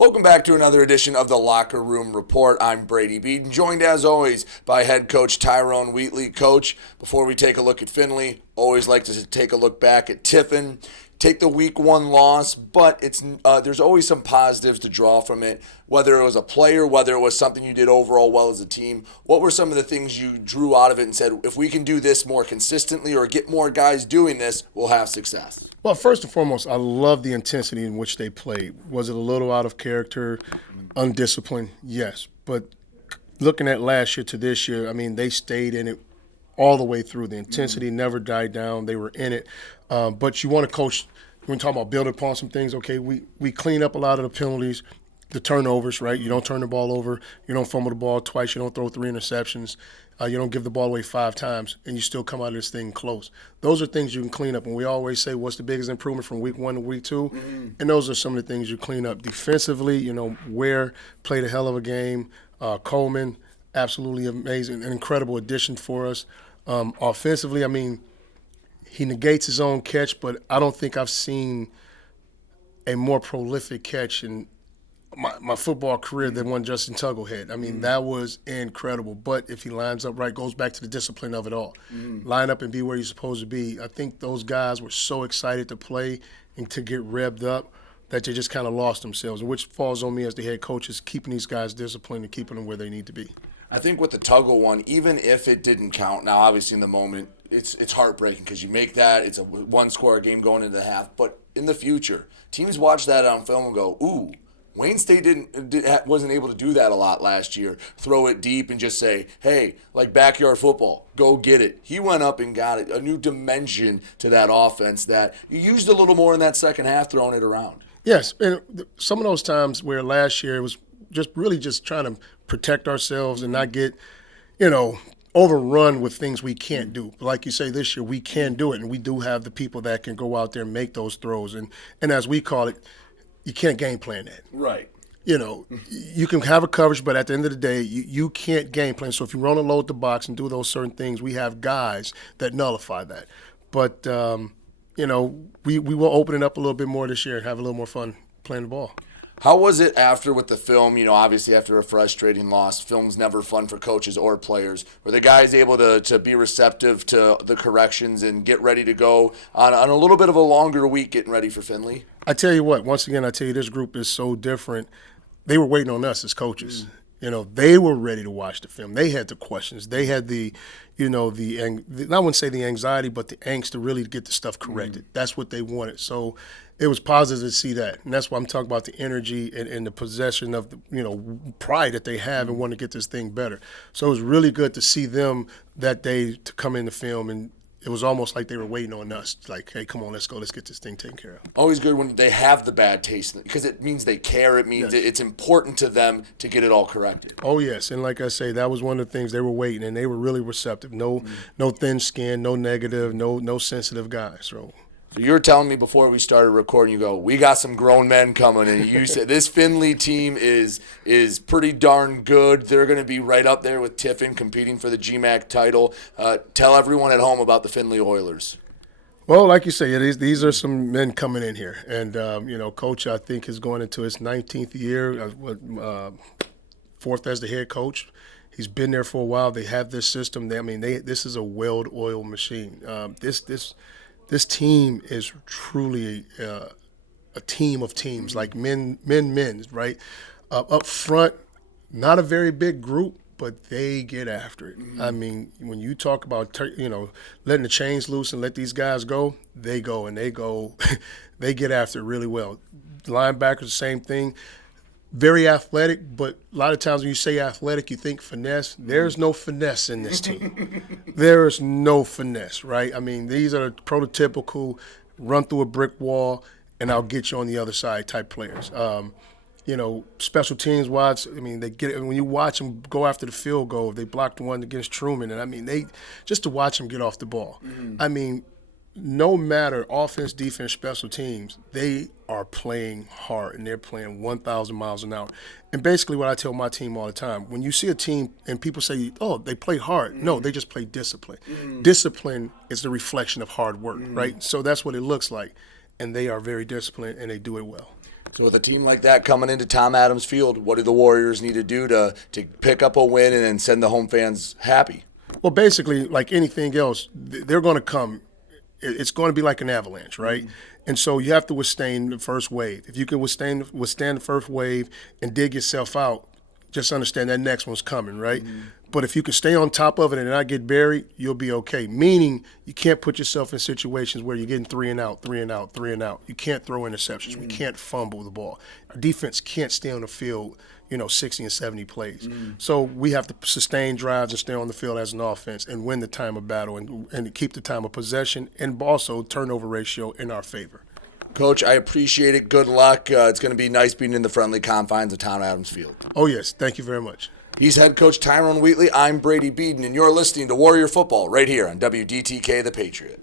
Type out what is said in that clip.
Welcome back to another edition of the Locker Room Report. I'm Brady Beedon, joined as always by head coach Tyrone Wheatley. Coach, before we take a look at Findlay, always like to take a look back at Tiffin. Take the week one loss, but there's always some positives to draw from it, whether it was a player, whether it was something you did overall well as a team. What were some of the things you drew out of it and said, if we can do this more consistently or get more guys doing this, we'll have success? Well, first and foremost, I love the intensity in which they played. Was it a little out of character, undisciplined? Yes. But looking at last year to this year, I mean, they stayed in it all the way through. The intensity never died down. They were in it. But you want to coach, when we talk about building upon some things, okay, we clean up a lot of the penalties, the turnovers, right? You don't turn the ball over. You don't fumble the ball twice. You don't throw 3 interceptions. You don't give the ball away 5 times, and you still come out of this thing close. Those are things you can clean up. And we always say, what's the biggest improvement from week 1 to week 2? And those are some of the things you clean up. Defensively, Ware played a hell of a game. Coleman, absolutely amazing, an incredible addition for us. Offensively, I mean, he negates his own catch, but I don't think I've seen a more prolific catch in my football career than one Justin Tuggle had. I mean, that was incredible. But if he lines up right, goes back to the discipline of it all. Line up and be where you're supposed to be. I think those guys were so excited to play and to get revved up that they just kind of lost themselves, which falls on me as the head coach, is keeping these guys disciplined and keeping them where they need to be. I think with the Tuggle one, even if it didn't count, now obviously in the moment it's heartbreaking because you make that, it's a one-score game going into the half. But in the future, teams watch that on film and go, ooh, Wayne State wasn't able to do that a lot last year. Throw it deep and just say, hey, like backyard football, go get it. He went up and got it, a new dimension to that offense that you used a little more in that second half throwing it around. Yes, and some of those times where last year it was just trying to protect ourselves and not get, overrun with things we can't do. But like you say, this year we can do it, and we do have the people that can go out there and make those throws. And as we call it, you can't game plan that. Right. You can have a coverage, but at the end of the day, you can't game plan. So if you run and load the box and do those certain things, we have guys that nullify that. But, we will open it up a little bit more this year and have a little more fun playing the ball. How was it after with the film? Obviously after a frustrating loss, film's never fun for coaches or players. Were the guys able to be receptive to the corrections and get ready to go on a little bit of a longer week getting ready for Findlay? I tell you what, once again, this group is so different. They were waiting on us as coaches. They were ready to watch the film. They had the questions. They had I wouldn't say the anxiety, but the angst to really get the stuff corrected. That's what they wanted. So it was positive to see that. And that's why I'm talking about the energy and the possession of the, pride that they have and want to get this thing better. So it was really good to see them that day to come in the film, and it was almost like they were waiting on us, like, hey, come on, let's go. Let's get this thing taken care of. Always good when they have the bad taste because it means they care. It means it's important to them to get it all corrected. Oh, yes. And like I say, that was one of the things they were waiting, and they were really receptive. No thin skin, no negative, no sensitive guys. So you were telling me before we started recording, you go, we got some grown men coming, and you said this Findlay team is pretty darn good. They're going to be right up there with Tiffin competing for the GMAC title. Tell everyone at home about the Findlay Oilers. Well, like you say, these are some men coming in here. And, Coach, I think, is going into his 19th year, fourth as the head coach. He's been there for a while. They have this system. This is a well-oiled machine. This team is truly a team of teams, like men, right? Up front, not a very big group, but they get after it. I mean, when you talk about, letting the chains loose and let these guys go, they go, they get after it really well. Linebackers, the same thing. Very athletic, but a lot of times when you say athletic, you think finesse. There's no finesse in this team. There is no finesse, right? I mean, these are prototypical run through a brick wall and I'll get you on the other side type players. Special teams wise, they get it. When you watch them go after the field goal, they blocked one against Truman, and they just to watch them get off the ball. No matter offense, defense, special teams, they are playing hard and they're playing 1,000 miles an hour. And basically what I tell my team all the time, when you see a team and people say, oh, they play hard. No, they just play discipline. Discipline is the reflection of hard work, right? So that's what it looks like. And they are very disciplined and they do it well. So with a team like that coming into Tom Adams Field, what do the Warriors need to do to pick up a win and then send the home fans happy? Well, basically, like anything else, they're going to come. It's going to be like an avalanche, right? And so you have to withstand the first wave. If you can withstand the first wave and dig yourself out, just understand that next one's coming, right? But if you can stay on top of it and not get buried, you'll be okay. Meaning you can't put yourself in situations where you're getting 3 and out, 3 and out, 3 and out. You can't throw interceptions. We can't fumble the ball. Our defense can't stay on the field, 60 and 70 plays. So we have to sustain drives and stay on the field as an offense and win the time of battle and keep the time of possession and also turnover ratio in our favor. Coach, I appreciate it. Good luck. It's going to be nice being in the friendly confines of Tom Adams Field. Oh, yes. Thank you very much. He's head coach Tyrone Wheatley. I'm Brady Beedon, and you're listening to Warrior Football right here on WDTK The Patriot.